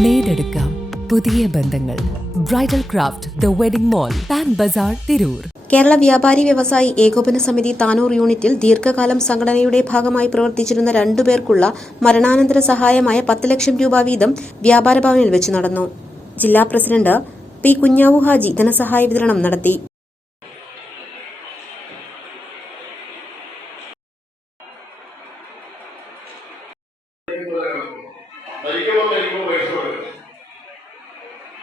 നേടെടുക്കാം പുതിയ ബന്ധങ്ങൾ. Bridal craft the wedding mall Pan Bazaar Tirur Kerala വ്യാപാരി വ്യവസായി ഏകോപന സമിതി താനൂർ യൂണിറ്റിൽ ദീർഘകാലം സംഘടനയുടെ ഭാഗമായി പ്രവർത്തിച്ചിരുന്ന രണ്ടുപേർക്കുള്ള മരണാനന്തര സഹായമായ പത്ത് ലക്ഷം രൂപ വീതം വ്യാപാര ഭവനിൽ വെച്ച് നടന്നു. ജില്ലാ പ്രസിഡന്റ് പി കുഞ്ഞാവു ഹാജി ധനസഹായ വിതരണം നടത്തി. മരിക്കുമ്പോൾ മരിക്കുമ്പോൾ പൈസ കൊടുക്കണം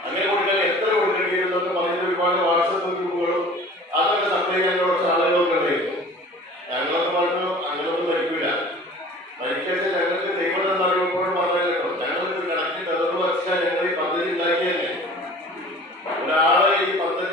അങ്ങനെ കൊടുക്കാൻ എത്ര കൊടുക്കേണ്ടി എന്നൊക്കെ പറഞ്ഞ ഒരുപാട് വാട്സപ്പ് ഗ്രൂപ്പുകളും അതൊക്കെ സപ്ലൈ ചെയ്യാൻ കുറച്ച് ആളുകളൊക്കെ ഉണ്ടായിരുന്നു ഞങ്ങളൊക്കെ പറഞ്ഞു അങ്ങനൊന്നും മരിക്കില്ല മരിക്കാച്ച ഞങ്ങൾക്ക് ദൈവം എന്നറിയുമ്പോഴും പറഞ്ഞു കേട്ടോ. ഞങ്ങൾക്ക് കണക്കിൽ തെളിവ് വച്ചാൽ ഞങ്ങൾ ഈ പദ്ധതി ഉണ്ടാക്കിയതന്നെ ഒരാളെ ഈ പദ്ധതി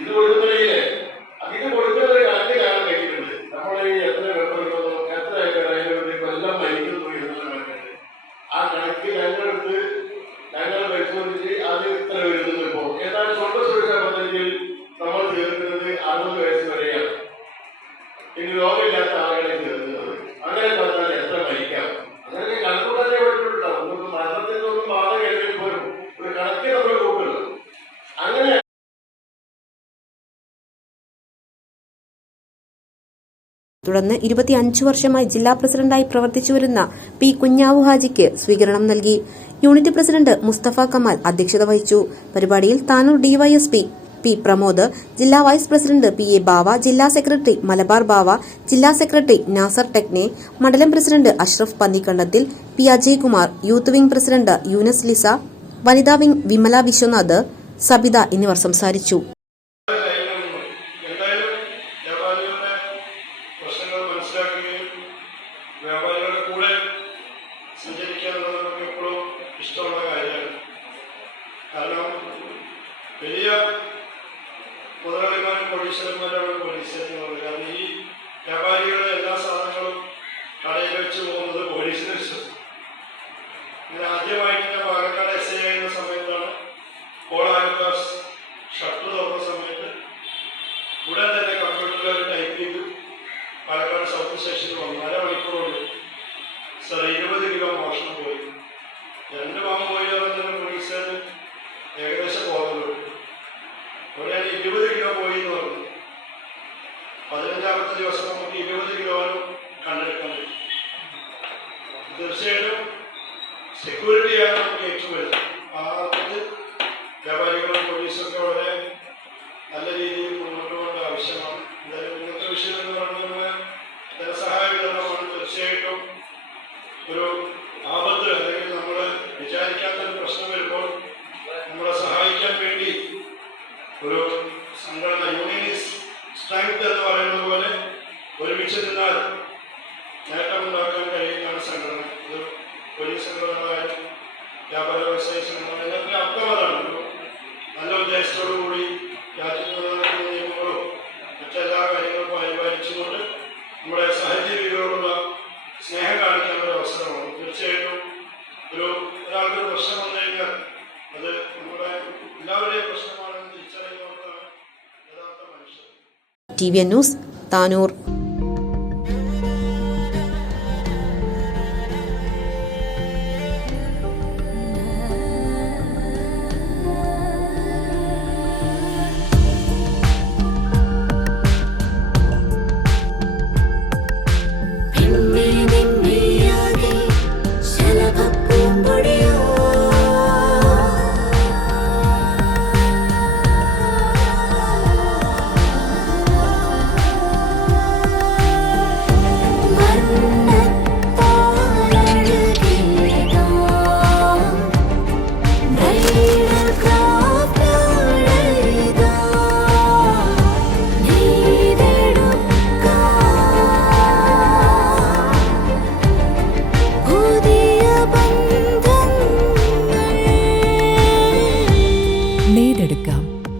ഇത് കൊടുക്കുന്നില്ലേ ഇത് കൊടുക്കുന്ന ഒരു കണക്ക് കാണാൻ കഴിയുന്നുണ്ട് നമ്മൾ എത്ര വെള്ളമെടുക്കുന്നു എത്ര ഏക്കറായാലും കൊല്ലം മരിക്കുന്നു എന്നുള്ള ആ കണക്ക് ഞങ്ങളെടുത്ത് ഞങ്ങൾ പരിശോധിച്ച് അത് ഇത്ര വരുന്നത് ഇപ്പോൾ ഏതാണ്ട് സ്വന്തം സുരക്ഷാ പദ്ധതിയിൽ നമ്മൾ ചേർക്കുന്നത് അറുപത് വയസ്സ് വരെയാണ്. ഇനി രോഗമില്ലാത്ത ആളുകളെ ചേർക്കുന്നത് അങ്ങനെ പറഞ്ഞാൽ തുടർന്ന് ഇരുപത്തിയഞ്ചു വർഷമായി ജില്ലാ പ്രസിഡന്റായി പ്രവർത്തിച്ചുവരുന്ന പി കുഞ്ഞാവു ഹാജിക്ക് സ്വീകരണം നൽകി. യൂണിറ്റ് പ്രസിഡന്റ് മുസ്തഫ കമാൽ അധ്യക്ഷത വഹിച്ചു. പരിപാടിയിൽ താനൂർ ഡിവൈഎസ്പി പി പ്രമോദ് ജില്ലാ vice president P A Bava ജില്ലാ സെക്രട്ടറി മലബാർ ബാവ ജില്ലാ സെക്രട്ടറി നാസർ ടെക്നെ മണ്ഡലം president Ashraf പന്നിക്കണ്ടത്തിൽ P Ajaykumar youth wing president Yunus Lisa വനിതാ വിംഗ് വിമല വിശ്വനാഥ് സബിത എന്നിവർ സംസാരിച്ചു. ഇഷ്ടമുള്ള കാര്യമാണ് കാരണം വലിയ മുതലാളിമാരും കോടീശ്വരന്മാരാണ് കോടീശ്വരന്മാർ കാരണം ഈ വ്യാപാരികളുടെ എല്ലാ സാധനങ്ങളും കടയിൽ വെച്ച് പോകുന്നത് പോലീസിന് വിശ്വസിക്കും ഇങ്ങനെ ആദ്യമായിട്ട് ഞാൻ പാലക്കാട് എസ് ഐ ആയിരുന്ന സമയത്താണ് പോൾ ആലുക്കാസ് ഷട്ടർ തുറന്ന സമയത്ത് ഉടൻ തന്നെ കമ്പ്യൂട്ടറിൽ ഒരു ടൈപ്പ് ചെയ്ത് പാലക്കാട് സൗത്ത് സ്റ്റേഷനിൽ വന്നു. ഒരുമിച്ച് നിന്നാൽ നേട്ടമുണ്ടാക്കാൻ കഴിയുന്നതാണ് സംഘടന. ഇത് പോലീസ് സംഘടനകളായാലും വ്യാപാര വ്യവസായ സംഘടന അർത്ഥമതാണ് നല്ല ഉദ്ദേശത്തോടു കൂടി രാജ്യത്ത് മറ്റെല്ലാ കാര്യങ്ങളും പരിപാലിച്ചുകൊണ്ട് നമ്മുടെ സഹജീവികളോടുള്ള സ്നേഹം കാണിക്കാനുള്ള അവസരമാണ്. തീർച്ചയായിട്ടും ഒരു ഒരാൾക്കൊരു പ്രശ്നം വന്നു അത് നമ്മുടെ എല്ലാവരുടെയും പ്രശ്നമാണെന്ന് തിരിച്ചറിയുന്നവർക്കാണ് യഥാർത്ഥ മനുഷ്യർ. T V news Tanur.